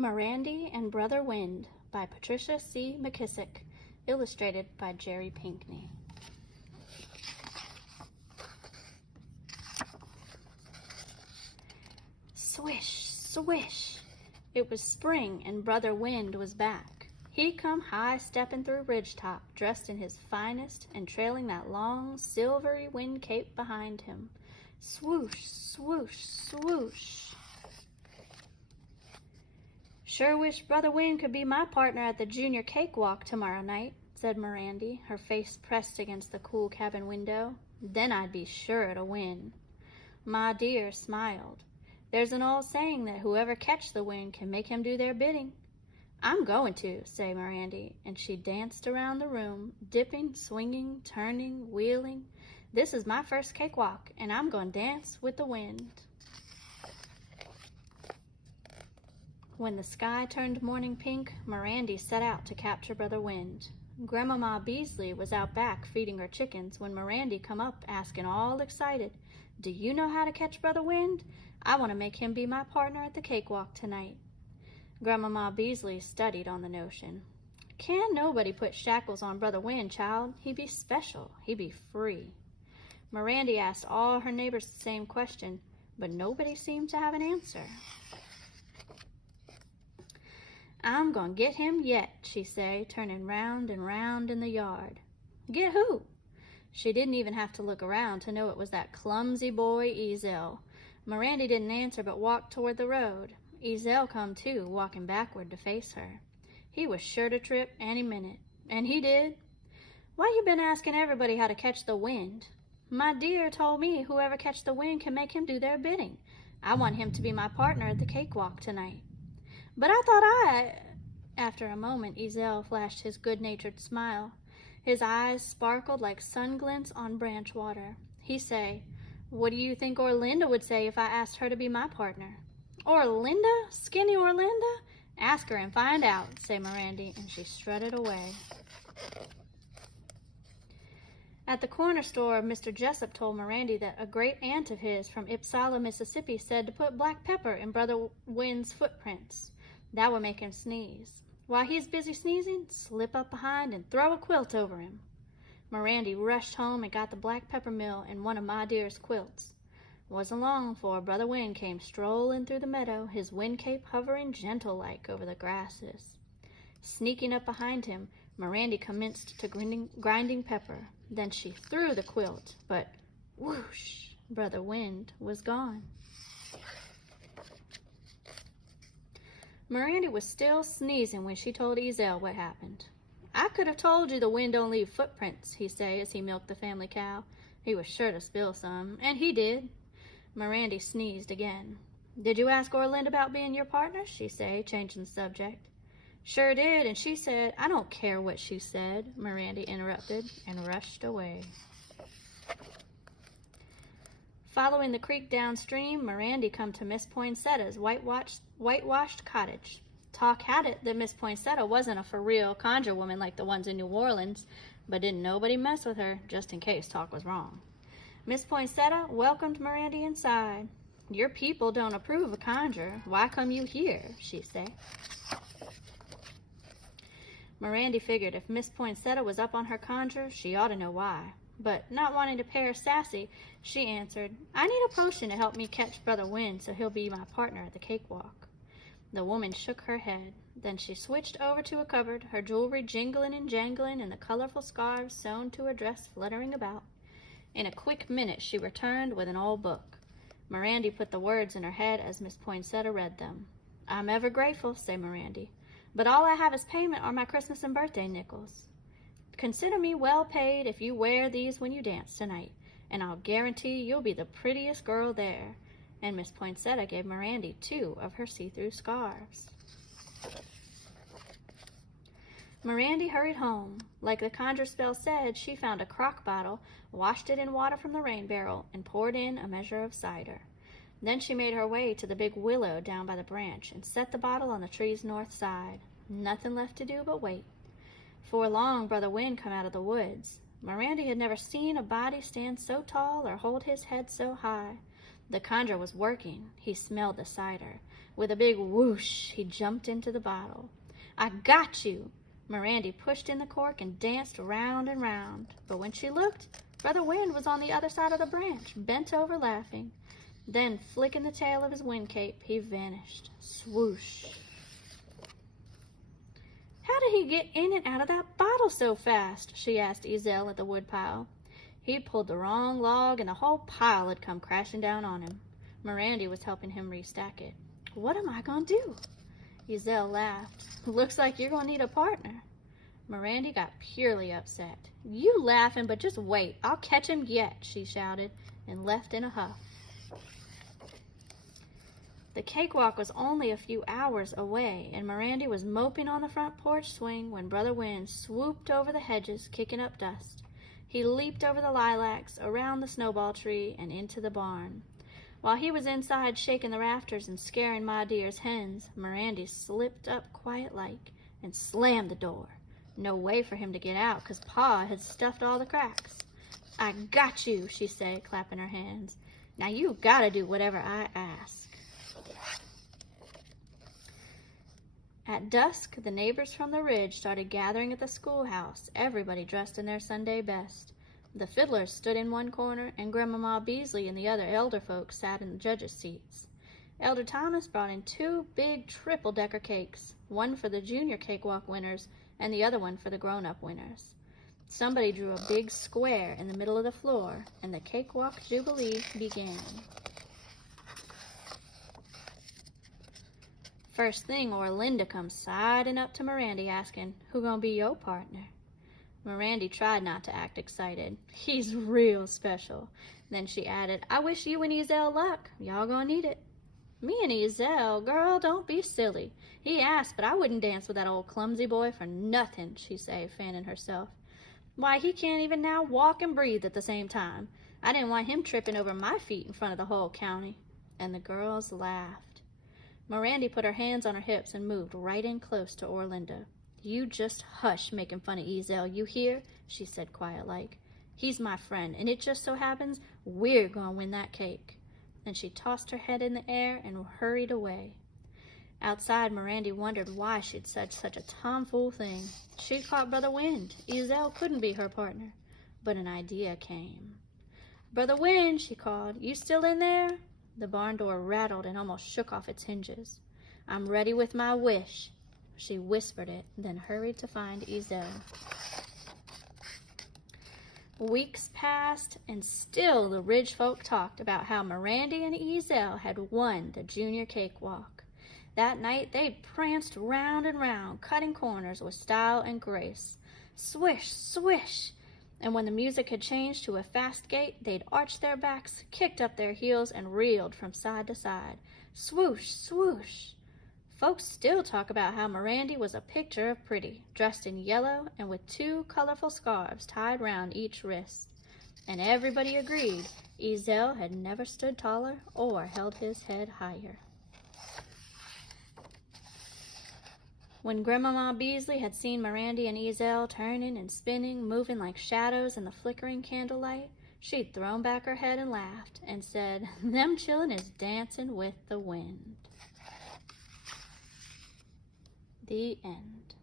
Mirandy and Brother Wind by Patricia McKissack, illustrated by Jerry Pinkney. Swish, swish. It was spring and Brother Wind was back. He come high-stepping through Ridgetop, dressed in his finest and trailing that long, silvery wind cape behind him. Swoosh, swoosh, swoosh. Sure wish Brother Wind could be my partner at the junior cakewalk tomorrow night, said Mirandy, her face pressed against the cool cabin window. Then I'd be sure to win. Ma dear smiled. There's an old saying that whoever catch the wind can make him do their bidding. I'm going to, say Mirandy, and she danced around the room, dipping, swinging, turning, wheeling. This is my first cakewalk, and I'm going to dance with the wind. When the sky turned morning pink, Mirandy set out to capture Brother Wind. Grandmama Beasley was out back feeding her chickens when Mirandy come up asking all excited, "Do you know how to catch Brother Wind? I want to make him be my partner at the cakewalk tonight." Grandmama Beasley studied on the notion. "Can nobody put shackles on Brother Wind, child? He be special. He be free." Mirandy asked all her neighbors the same question, but nobody seemed to have an answer. "I'm gonna get him yet," she say, turning round and round in the yard. "Get who?" She didn't even have to look around to know it was that clumsy boy, Ezel. Mirandy didn't answer but walked toward the road. Ezel come too, walking backward to face her. He was sure to trip any minute, and he did. "Why you been asking everybody how to catch the wind?" "My dear told me whoever catch the wind can make him do their bidding. I want him to be my partner at the cakewalk tonight." "But I thought After a moment, Ezel flashed his good-natured smile. His eyes sparkled like sun glints on branch water. He say, "What do you think Orlinda would say if I asked her to be my partner?" "Orlinda? Skinny Orlinda? Ask her and find out," said Mirandy, and she strutted away. At the corner store, Mr. Jessup told Mirandy that a great aunt of his from Ipsala, Mississippi, said to put black pepper in Brother Wind's footprints. That would make him sneeze. While he's busy sneezing, slip up behind and throw a quilt over him. Mirandy rushed home and got the black pepper mill and one of my dear's quilts. Wasn't long before Brother Wind came strolling through the meadow, his wind cape hovering gentle-like over the grasses. Sneaking up behind him, Mirandy commenced to grinding pepper. Then she threw the quilt, but whoosh, Brother Wind was gone. Mirandy was still sneezing when she told Ezel what happened. "I could have told you the wind don't leave footprints," he say as he milked the family cow. He was sure to spill some, and he did. Mirandy sneezed again. "Did you ask Orlinda about being your partner?" she say, changing the subject. "Sure did, and she said—" "I don't care what she said," Mirandy interrupted and rushed away. Following the creek downstream, Mirandy come to Miss Poinsettia's whitewashed cottage. Talk had it that Miss Poinsettia wasn't a for-real conjure woman like the ones in New Orleans, but didn't nobody mess with her, just in case talk was wrong. Miss Poinsettia welcomed Mirandy inside. "Your people don't approve of conjure. Why come you here?" she said. Mirandy figured if Miss Poinsettia was up on her conjure, she ought to know why. But not wanting to pay her sassy, she answered, "I need a potion to help me catch Brother Wind so he'll be my partner at the cakewalk." The woman shook her head. Then she switched over to a cupboard, her jewelry jingling and jangling and the colorful scarves sewn to her dress fluttering about. In a quick minute she returned with an old book. Mirandy put the words in her head as Miss Poinsettia read them. "I'm ever grateful," said Mirandy, "but all I have as payment are my Christmas and birthday nickels. Consider me well paid if you wear these when you dance tonight, and I'll guarantee you'll be the prettiest girl there." And Miss Poinsettia gave Mirandy 2 of her see-through scarves. Mirandy hurried home. Like the conjure spell said, she found a crock bottle, washed it in water from the rain barrel, and poured in a measure of cider. Then she made her way to the big willow down by the branch and set the bottle on the tree's north side. Nothing left to do but wait. Before long, Brother Wind come out of the woods. Mirandy had never seen a body stand so tall or hold his head so high. The conjure was working. He smelled the cider. With a big whoosh, he jumped into the bottle. "I got you!" Mirandy pushed in the cork and danced round and round. But when she looked, Brother Wind was on the other side of the branch, bent over laughing. Then, flicking the tail of his wind cape, he vanished. Swoosh. "How did he get in and out of that bottle so fast?" she asked Ezel at the woodpile. He'd pulled the wrong log and the whole pile had come crashing down on him. Mirandy was helping him restack it. "What am I going to do?" Ezel laughed. "Looks like you're going to need a partner." Mirandy got purely upset. "You laughing, but just wait. I'll catch him yet," she shouted, and left in a huff. The cakewalk was only a few hours away, and Mirandy was moping on the front porch swing when Brother Wind swooped over the hedges, kicking up dust. He leaped over the lilacs, around the snowball tree, and into the barn. While he was inside shaking the rafters and scaring Ma Dear's hens, Mirandy slipped up quiet-like and slammed the door. No way for him to get out, 'cause Pa had stuffed all the cracks. "I got you," she said, clapping her hands. "Now you gotta do whatever I ask." At dusk, the neighbors from the ridge started gathering at the schoolhouse, everybody dressed in their Sunday best. The fiddlers stood in one corner, and Grandmama Beasley and the other elder folks sat in the judges' seats. Elder Thomas brought in 2 big triple-decker cakes, one for the junior cakewalk winners and the other one for the grown-up winners. Somebody drew a big square in the middle of the floor, and the cakewalk jubilee began. First thing, Orlinda comes siding up to Mirandy asking, "Who gonna be your partner?" Mirandy tried not to act excited. "He's real special." Then she added, "I wish you and Ezel luck. Y'all gonna need it." "Me and Ezel? Girl, don't be silly. He asked, but I wouldn't dance with that old clumsy boy for nothing," she said, fanning herself. "Why, he can't even now walk and breathe at the same time. I didn't want him tripping over my feet in front of the whole county." And the girls laughed. Mirandy put her hands on her hips and moved right in close to Orlinda. "You just hush making fun of Ezel, you hear?" she said quiet-like. "He's my friend, and it just so happens we're going to win that cake." And she tossed her head in the air and hurried away. Outside, Mirandy wondered why she'd said such a tomfool thing. She'd caught Brother Wind. Ezel couldn't be her partner. But an idea came. "Brother Wind," she called, "you still in there?" The barn door rattled and almost shook off its hinges. "I'm ready with my wish." She whispered it, then hurried to find Ezel. Weeks passed, and still the ridge folk talked about how Mirandy and Ezel had won the junior cakewalk. That night they pranced round and round, cutting corners with style and grace. Swish, swish! And when the music had changed to a fast gait, they'd arched their backs, kicked up their heels, and reeled from side to side. Swoosh, swoosh! Folks still talk about how Mirandy was a picture of pretty, dressed in yellow and with 2 colorful scarves tied round each wrist. And everybody agreed Ezel had never stood taller or held his head higher. When Grandmama Beasley had seen Mirandy and Ezel turning and spinning, moving like shadows in the flickering candlelight, she'd thrown back her head and laughed and said, "Them chillin' is dancing with the wind." The end.